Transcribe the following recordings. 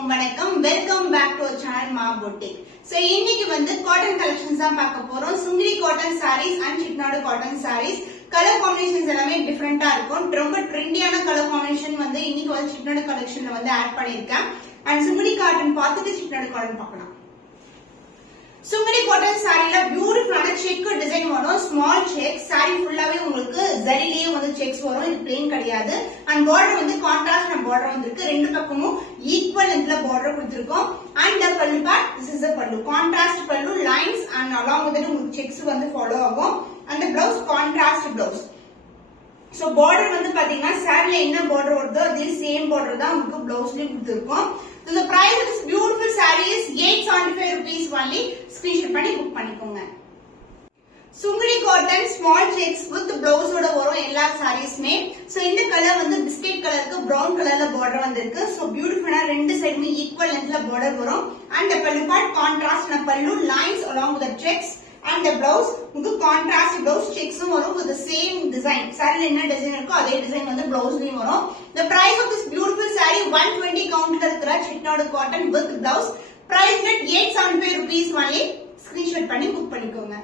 எல்லாருக்கும் வணக்கம். Welcome back to channel Maa boutique. So இன்னைக்கு வந்து காட்டன் கலெக்ஷன்ஸ் தான் பார்க்க போறோம். Sungudi cotton sarees and Chettinad cotton sarees. Colour combinations எல்லாமே டிஃபரெண்டா இருக்கும். ரொம்ப ட்ரெண்டியான கலர் காம்பினேஷன் வந்து இன்னைக்கு வந்து செட்டிநாடு கலெக்ஷன்ல வந்து ஆட் பண்ணிருக்கேன். அண்ட் சுங்கிரி காட்டன் பார்த்துட்டு செட்டிநாடு காட்டன் பார்க்கலாம். சுங்கிரி காட்டன் சாரில பியூட்டிஃபுல்லான செக் டிசைன் வரும். ஸ்மால் செக் சாரி ஃபுல்லாவே உங்களுக்கு ஜரிலேயே வந்து செக்ஸ் வரும். இது பிளெயின் கிடையாது. அண்ட் பார்டர் வந்து கான்ட்ராஸ்ட் பார்டர் வந்திருக்கு. ரெண்டு பக்கமும் ஈக்குவல் லென்த்ல பார்டர் கொடுத்திருக்கோம். And pallu part this is பல்லு contrast pallu lines and along with உங்களுக்கு செக்ஸ் வந்து ஃபாலோ ஆகும். அந்த blouse contrast blouse. So border வந்து பாத்தீங்கன்னா சாரில என்ன பார்டர் வருதோ அதே சேம் பார்டர் தான் உங்களுக்கு பிளவுஸ்லயும் கொடுத்திருக்கோம். So the price of this beautiful saree is 875 rupees only. Screenshot பண்ணி புக் பண்ணிக்கோங்க. Sungudi cotton small checks with blouse ஓட வரும் எல்லா சாரீஸ்மே. சோ இந்த கலர் வந்து பிஸ்கட் கலருக்கு பிரவுன் கலர்ல பார்டர் வந்திருக்கு. சோ பியூட்டிஃபுல்லா ரெண்டு சைடுமே ஈக்குவல் லென்த்ல பார்டர் வரும். And pallu part contrast pallu lines along with the checks. And the blouse உங்களுக்கு contrast blouse checks வரும் with the same design. saree என்ன டிசைன் இருக்கோ அதே டிசைன் வந்து பிளவுஸ்லயும் வரும். The price of this beautiful saree 120 கவுண்ட்ல இருக்கிற Chettinad cotton with blouse price at 875 rupees only. screenshot பண்ணி book பண்ணிக்கோங்க.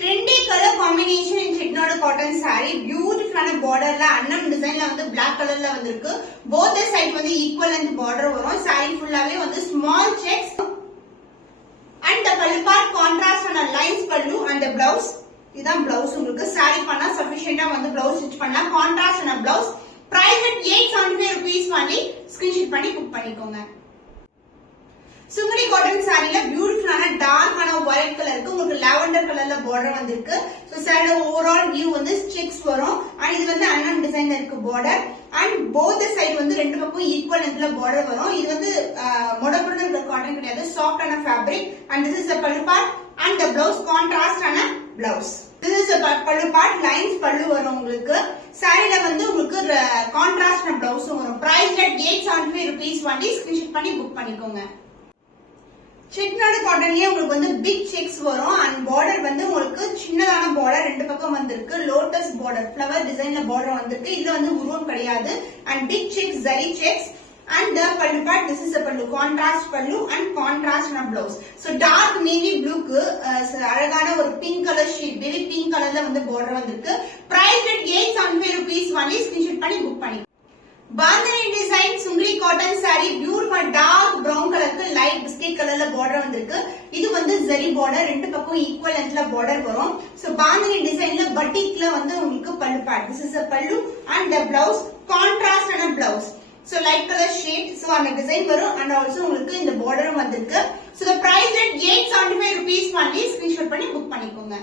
ட்ரெண்டி கலர் காம்பினேஷன் இன் செட்டிநாடு காட்டன் saree பியூட்டிஃபுல்லான பார்டர்ல அன்னம் டிசைன்ல வந்து black கலர்ல வந்திருக்கு. both side வந்து ஈக்குவல் லென்த் பார்டர் வரும். saree ஃபுல்லாவே வந்து small sex and the pallu part contrast and lines pallu and the blouse idan blouse உங்களுக்கு saree பண்ணா sufficient வந்து blouse stitch பண்ணலாம். contrast and blouse price at 875 rupees only. screenshot பண்ணி book பண்ணிக்கோங்க. Sungudi cotton சாரில பியூட்டிஃபுல்லான டார்க்கான வயலட் கலருக்கு உங்களுக்கு லாவெண்டர் கலர்ல பார்டர் வந்திருக்கு. சோ சாரில ஓவரால் வியூ வந்து ஸ்ட்ரிக்ஸ் வரும். அண்ட் இது வந்து அன்னம் டிசைன்ல இருக்கு பார்டர். அண்ட் போத் சைடு வந்து ரெண்டு பக்கம் ஈக்குவல் லென்த்ல பார்டர் வரும். இது வந்து மொடபுடன் இருக்கிற காட்டன் கிடையாது, சாஃப்டான fabric. And this is a pallu part and the blouse contrast and blouse. This is a pallu part lines pallu வரும் உங்களுக்கு. சாரில வந்து உங்களுக்கு கான்ட்ராஸ்ட் and blouse வரும். price at 875 rupees only. screenshot பண்ணி புக் பண்ணிக்கோங்க. செட்டிநாடு காட்டன்லயே உங்களுக்கு வந்து பிக் செக்ஸ் வரும். அண்ட் பார்டர் வந்து உங்களுக்கு சின்னதான பார்டர் ரெண்டு பக்கம் வந்திருக்கு. லோட்டஸ் பார்டர் ஃப்ளவர் டிசைன்ல பார்டர் வந்திருக்கு. இதுல வந்து உருவம் கிடையாது. And big checks zari checks and the pallu part this is a pallu contrast pallu and contrast na blouse. So dark navy blue க்கு அழகான ஒரு pink colour shade baby pink கலர்ல வந்து பார்டர் வந்திருக்கு. price at 875 rupees only. screenshot பண்ணி book பண்ணி. Bandhani design Sungudi cotton saree beautiful dark brown கலருக்கு light biscuit கலர்ல பார்டர் வந்திருக்கு. இது வந்து ஜரி பார்டர் ரெண்டு பக்கம் ஈக்குவல் லென்த்ல பார்டர் வரும். சோ பாந்தனி டிசைன்ல பட்டிக்ல வந்து உங்களுக்கு pallu part this is a pallu and the blouse contrast and a blouse. So light color shade so அந்த டிசைன் வரும். and also உங்களுக்கு இந்த பார்டரும் வந்திருக்கு. so the price at 875 rupees only. screenshot பண்ணி புக் பண்ணிக்கோங்க.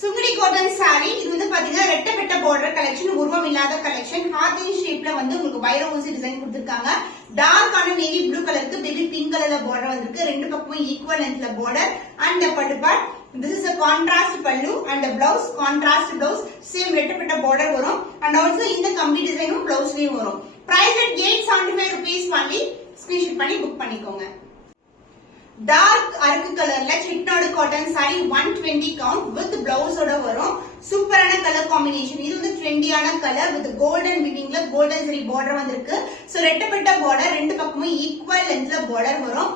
சுங்கிரி காட்டன் saree இது வந்து பாத்தீங்கன்னா ரெட்டப்பட்ட பார்டர் கலெக்ஷன், உருவம் இல்லாத கலெக்ஷன். ஹார்ட் ஷேப்ல வந்து உங்களுக்கு வைர ஊசி டிசைன் கொடுத்திருக்காங்க. டார்க்கான நேவி ப்ளூ கலருக்கு பேபி பிங்க் கலர்ல பார்டர் வந்திருக்கு. ரெண்டு பக்கமும் ஈக்குவல் லென்த்ல border. And the pallu part this is a contrast pallu and the blouse contrast blouse same ரெட்டப்பட்ட பார்டர் வரும். and also இந்த கம்பி டிசைனும் பிளவுஸ்லயும் வரும். price at 875 rupees only. screenshot பண்ணி புக் பண்ணிக்கோங்க. டார்க் அரக்கு கலர்ல Chettinad cotton saree 120 count with blouse ஓட வரும். சூப்பரான கலர் காம்பினேஷன். இது வந்து ட்ரெண்டியான கலர் வித் கோல்டன் வீவிங்ல கோல்டன் சரி பார்டர் வந்திருக்கு. சோ ரெட்டப்பட்ட பார்டர் ரெண்டு பக்கமும் ஈக்குவல் லென்த்ல பார்டர் வரும்.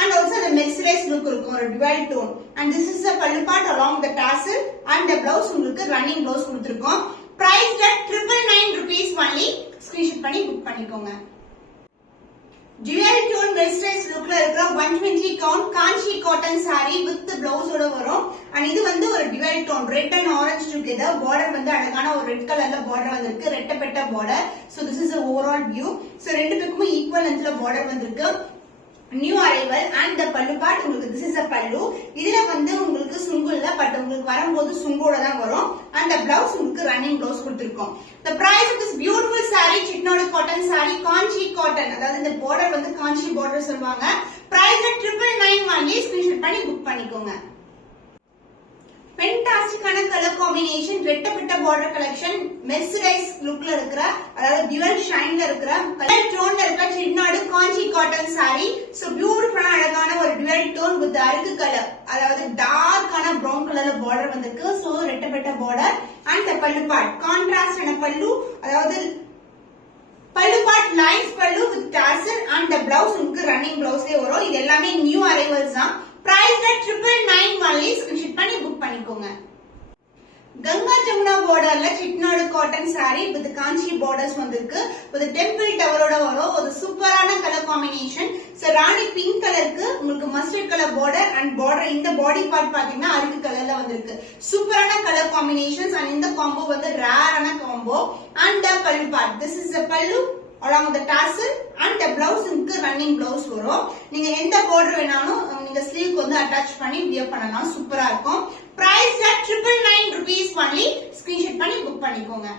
and also the mercerized look இருக்கும், ஒரு dual tone. and this is a pallu part along the tassel and the blouse உங்களுக்கு running blouse கொடுத்திருக்கோம். price at 999 rupees only. screenshot பண்ணி புக் பண்ணிக்கோங்க. dual tone mercerized lookல இருக்கிற 120 count Kanchi cotton saree with blouse ஓட வரும். and இது வந்து ஒரு dual tone red and orange together. border வந்து அழகான ஒரு ரெட் கலர்ல border வந்திருக்கு. ரெட்டப்பட்ட border. so this is a overall view. so ரெண்டு பக்கமும் ஈக்குவல் லென்த்ல border வந்திருக்கு. New arrival and the pallu part உங்களுக்கு this is a pallu. இதுல வந்து உங்களுக்கு சுங்கு இல்ல, பட் உங்களுக்கு வரும்போது சுங்கோட தான் வரும். and the blouse உங்களுக்கு ரன்னிங் blouse கொடுத்திருக்கோம். the price of this beautiful saree Chettinad cotton saree Kanchi cotton, அதாவது இந்த border வந்து காஞ்சி border சொல்வாங்க. price at 999 only. screenshot பண்ணி புக் பண்ணிக்கோங்க. ஃபென்டாஸ்டிக்கான கலர் காம்பினேஷன் ரெட்டப்பட்ட பார்டர் கலெக்ஷன் மெர்சரைஸ் லுக்ல இருக்கிற, அதாவது டியூவல் ஷைன்ல இருக்கிற கலர் டோன்ல இருக்கிற Chettinad Kanchi cotton saree. So பியூட்டிஃபுல்லான அழகான ஒரு டியூவல் டோன் வித் அரக்கு கலர், அதாவது டார்க்கான பிரவுன் கலர்ல பார்டர் வந்திருக்கு. So ரெட்டப்பட்ட border and the pallu part contrast ஆன பல்லு, அதாவது pallu part lines pallu with tassel and the blouse உங்களுக்கு ரன்னிங் பிளவுஸ்லயே வரும். இது எல்லாமே நியூ அரைவல்ஸ் தான். Price 999 only. ஸ்கிரீன்ஷாட் பண்ணி புக் பண்ணிக்கோங்க. கங்கா ஜமுனா பார்டர்ல Chettinad cotton sari with Kanchi borders வந்திருக்கு. ஒரு டெம்பிள் டவரோட வரும். ஒரு சூப்பரான கலர் காம்பினேஷன். ராணி பிங்க் கலருக்கு உங்களுக்கு mustard colour border and border இந்த பாடி பார்ட் பாத்தீங்கன்னா அருக்கு கலர்ல வந்திருக்கு. சூப்பரான கலர் காம்பினேஷன்ஸ் அண்ட் இந்த காம்போ வந்து ரேரான காம்போ. அண்ட் த பல்லு பார்ட், திஸ் இஸ் த பல்லு along with the tassel and the blouse உங்களுக்கு ரன்னிங் blouse வரும். நீங்க எந்த border வேணாலும் நீங்க ஸ்லீவ் வந்து அட்டாச் பண்ணி வியர் பண்ணலாம். சூப்பரா இருக்கும். Price 999 rupees only. ஸ்கிரீன்ஷாட் பண்ணி புக் பண்ணிக்கோங்க.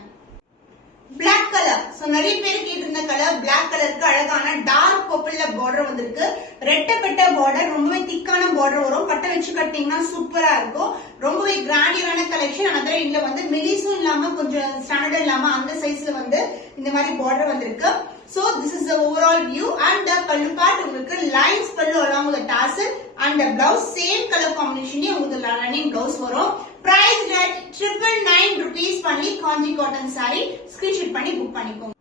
Black color. நிறைய பேர் கேட்டிருந்த கலர் Black கலருக்கு அழகான டார்க் பர்பிள்ல பார்டர் வந்திருக்கு. ரெட்டப்பட்ட பார்டர், ரொம்பவே திக்கான பார்டர் வரும். பட்டை வச்சு கட்டிங்கன்னா சூப்பரா இருக்கும். ரொம்பவே கிராண்டியரான கலெக்ஷன். அதே இதுல வந்து மெலிசும் இல்லாம கொஞ்சம் ஸ்டாண்டர்ட் இல்லாம அந்த சைஸ்ல வந்து இந்த மாதிரி பார்டர் வந்திருக்கு. So this is the overall view and the pallu part உங்களுக்கு lines pallu along with the tassel and the blouse same color combination உங்களுக்கு running blouse வரும். Price at 999 rupees only. Kanchi cotton saree. Screenshot பண்ணி book பண்ணிக்கோங்க.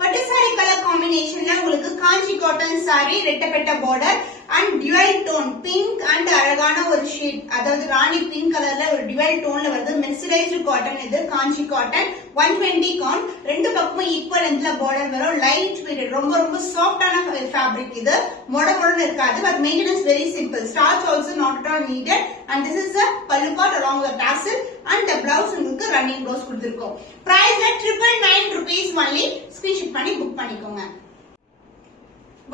பட்டு sari colour காம்பினேஷன்ல உங்களுக்கு Kanchi cotton sari ரெட்டப்பட்ட border and dual tone pink and அழகான ஒரு ஷேட், அதாவது ராணி பிங்க் கலர்ல ஒரு டியூவல் டோன்ல வருது. மெர்சரைஸ்டு காட்டன் இது காஞ்சி காட்டன் 120 கான். ரெண்டு பக்கமும் ஈக்குவல் லென்த்ல பார்டர் வரும். லைட் வெயிட், ரொம்ப ரொம்ப சாஃப்டான ஃபேப்ரிக். இது மொடமொடன்னு இருக்காது. But maintenance very simple. Starch also not at all needed. And this is a pallu part along with the tassel and the blouse உங்களுக்கு ரன்னிங் blouse கொடுத்திருக்கோம். Price at 999 rupees only. Screenshot பண்ணி book பண்ணிக்கோங்க.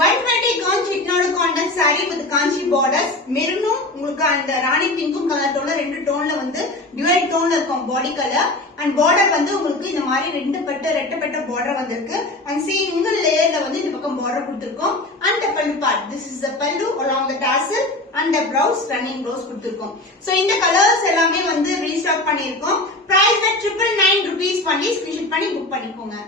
120 count Chettinad cotton saree with Kanchi borders. மெரூனும் உங்களுக்கு அந்த ராணி பிங்க்கும் colour டோன்ல ரெண்டு டோன்ல வந்து dual டோன்ல இருக்கும் பாடி கலர். அண்ட் பார்டர் வந்து உங்களுக்கு இந்த மாதிரி ரெட்டப்பட்ட பார்டர் வந்திருக்கு. அண்ட் சிங்கிள் லேயர்ல வந்து இந்த பக்கம் பார்டர் கொடுத்திருக்கோம். And the pallu part, this is the pallu along the tassel and the blouse running blouse கொடுத்திருக்கோம். சோ இந்த கலர்ஸ் எல்லாமே வந்து ரீஸ்டாக் பண்ணிருக்கோம். Price at 999 rupees only. Screenshot பண்ணி புக் பண்ணிக்கோங்க.